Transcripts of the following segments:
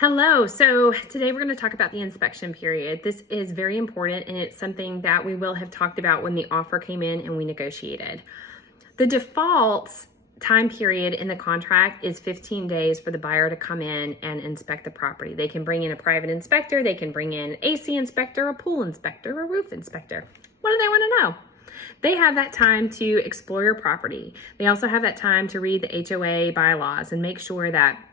Hello. So today we're going to talk about the inspection period. This is very important and it's something that we will have talked about when the offer came in and we negotiated. The default time period in the contract is 15 days for the buyer to come in and inspect the property. They can bring in a private inspector, they can bring in an AC inspector, a pool inspector, a roof inspector. What do they want to know? They have that time to explore your property. They also have that time to read the HOA bylaws and make sure that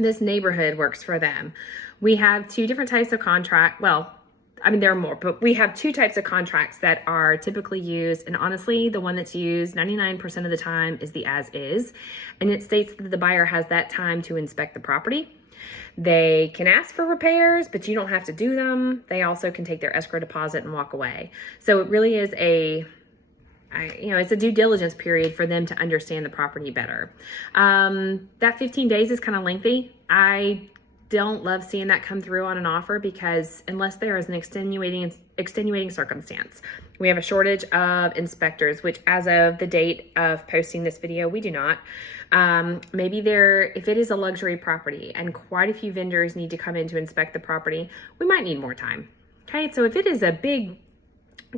this neighborhood works for them. We have two different types of contract. Well, I mean, there are more, but we have two types of contracts that are typically used. And honestly, the one that's used 99% of the time is the as is. And it states that the buyer has that time to inspect the property. They can ask for repairs, but you don't have to do them. They also can take their escrow deposit and walk away. So it really is it's a due diligence period for them to understand the property better. That 15 days is kind of lengthy. I don't love seeing that come through on an offer because unless there is an extenuating circumstance, we have a shortage of inspectors, which as of the date of posting this video, we do not. If it is a luxury property and quite a few vendors need to come in to inspect the property, we might need more time. Okay, so if it is a big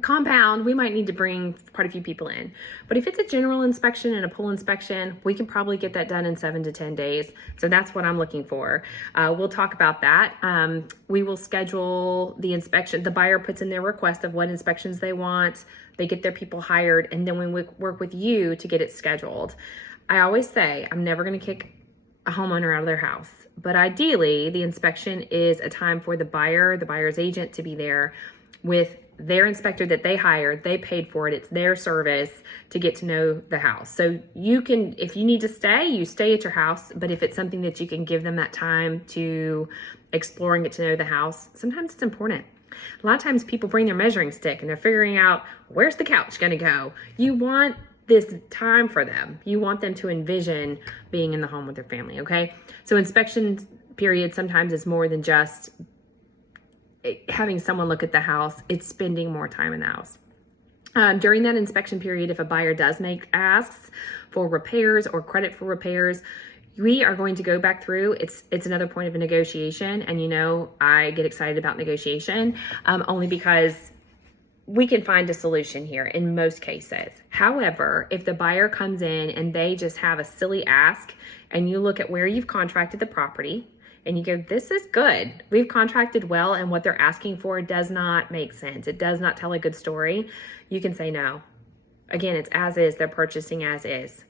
compound, we might need to bring quite a few people in. But if it's a general inspection and a pool inspection, we can probably get that done in 7 to 10 days. So that's what I'm looking for. We'll talk about that. We will schedule the inspection. The buyer puts in their request of what inspections they want. They get their people hired, and then we work with you to get it scheduled. I always say I'm never going to kick a homeowner out of their house, but ideally the inspection is a time for the buyer's agent to be there with their inspector that they hired. They paid for it. It's their service to get to know the house. So you can, if you need to stay, you stay at your house. But if it's something that you can give them that time to explore and get to know the house, sometimes it's important. A lot of times people bring their measuring stick and they're figuring out, where's the couch going to go? You want this time for them. You want them to envision being in the home with their family, okay? So inspection period sometimes is more than just having someone look at the house. It's spending more time in the house. During that inspection period, if a buyer does make asks for repairs or credit for repairs, we are going to go back through. It's another point of a negotiation. And I get excited about negotiation only because we can find a solution here in most cases. However, if the buyer comes in and they just have a silly ask and you look at where you've contracted the property, and you go, this is good, we've contracted well, and what they're asking for does not make sense, it does not tell a good story, you can say no. Again, it's as is, they're purchasing as is.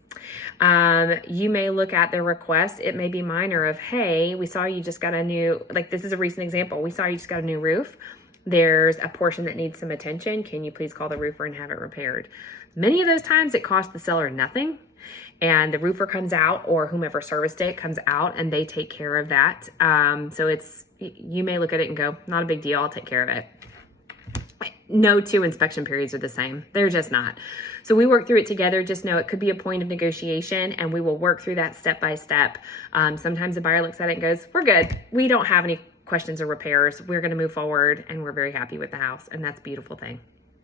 You may look at their request. It may be minor of, hey, we saw you just got a new, like this is a recent example, we saw you just got a new roof. There's a portion that needs some attention. Can you please call the roofer and have it repaired? Many of those times it costs the seller nothing, and the roofer comes out or whomever serviced it comes out and they take care of that. So you may look at it and go, not a big deal, I'll take care of it. No two inspection periods are the same. They're just not. So we work through it together. Just know it could be a point of negotiation and we will work through that step by step. Sometimes the buyer looks at it and goes, we're good. We don't have any questions or repairs. We're going to move forward and we're very happy with the house. And that's a beautiful thing.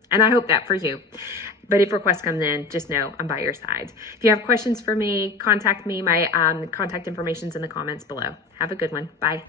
And I hope that for you. But if request comes in, just know I'm by your side. If you have questions for me, contact me. My contact information is in the comments below. Have a good one. Bye.